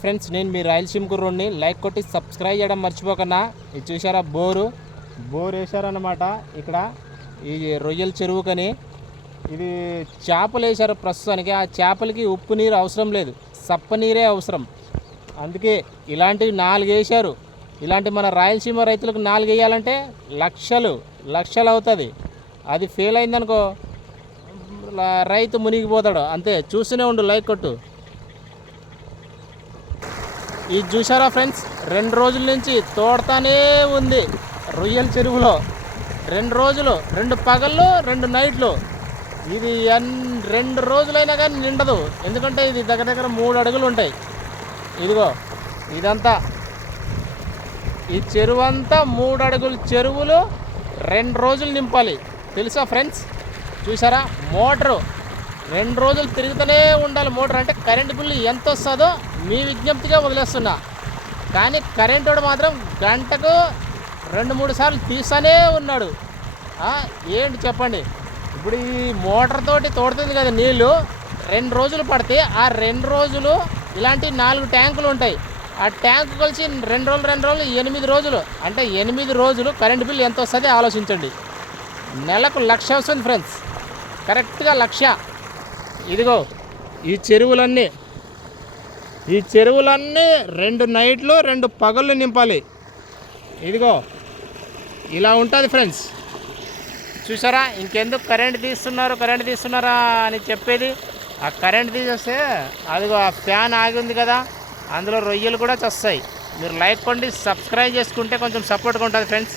Friends, నేను మీ Rayalaseema కుర్రోడ్ని. Like కొట్టి subscribe చేయడం మర్చిపోకన్నా. ఇది చూసారా, బోరు వేశారన్నమాట. ఇక్కడ ఈ రొయ్యల చెరువుకని ఇది చేపలు వేశారు ప్రస్తుతానికి. ఆ చేపలకి ఉప్పు నీరు అవసరం లేదు, సప్ప నీరే అవసరం. అందుకే ఇలాంటివి 4 వేశారు. ఇలాంటి మన రాయలసీమ రైతులకు 4 వేయాలంటే లక్షలు అవుతుంది. అది ఫెయిల్ అయిందనుకో రైతు మునిగిపోతాడు అంతే. చూస్తూనే ఉండు, లైక్ కొట్టు. ఇది చూసారా ఫ్రెండ్స్, 2 రోజుల నుంచి తోడతానే ఉంది రొయ్యల చెరువులో. 2 రోజులు, 2 పగళ్ళు 2 నైట్లు. ఇది 2 రోజులైనా కానీ నిండదు. ఎందుకంటే ఇది దగ్గర 3 అడుగులు ఉంటాయి. ఇదిగో ఇదంతా ఈ చెరువు అంతా 3 అడుగుల చెరువులు 2 రోజులు నింపాలి. తెలుసా ఫ్రెండ్స్? చూసారా, మోటరు 2 రోజులు తిరుగుతూనే ఉండాలి. మోటార్ అంటే కరెంటు బిల్లు ఎంత వస్తుందో మీ విజ్ఞప్తిగా వదిలేస్తున్నా. కానీ కరెంటు వాడు మాత్రం గంటకు 2-3 సార్లు తీస్తూనే ఉన్నాడు. ఏంటి చెప్పండి? ఇప్పుడు ఈ మోటార్ తోటి తోడుతుంది కదా నీళ్ళు. 2 రోజులు పడితే ఆ 2 రోజులు ఇలాంటి 4 ట్యాంకులు ఉంటాయి. ఆ ట్యాంకు కలిసి 2 రోజులు 8 రోజులు. అంటే 8 రోజులు కరెంటు బిల్లు ఎంత వస్తుంది ఆలోచించండి. నెలకు 1,00,000 వస్తుంది ఫ్రెండ్స్, కరెక్ట్గా 1,00,000. ఇదిగో ఈ చెరువులన్నీ 2 నైట్లు 2 పగళ్ళు నింపాలి. ఇదిగో ఇలా ఉంటుంది ఫ్రెండ్స్. చూసారా, ఇంకెందుకు కరెంట్ తీస్తున్నారా అని చెప్పేది. ఆ కరెంట్ తీసేస్తే అదిగో ఆ ఫ్యాన్ ఆగి ఉంది కదా, అందులో రొయ్యలు కూడా చస్తాయి. మీరు లైక్ కొట్టి సబ్స్క్రైబ్ చేసుకుంటే కొంచెం సపోర్ట్గా ఉంటుంది ఫ్రెండ్స్.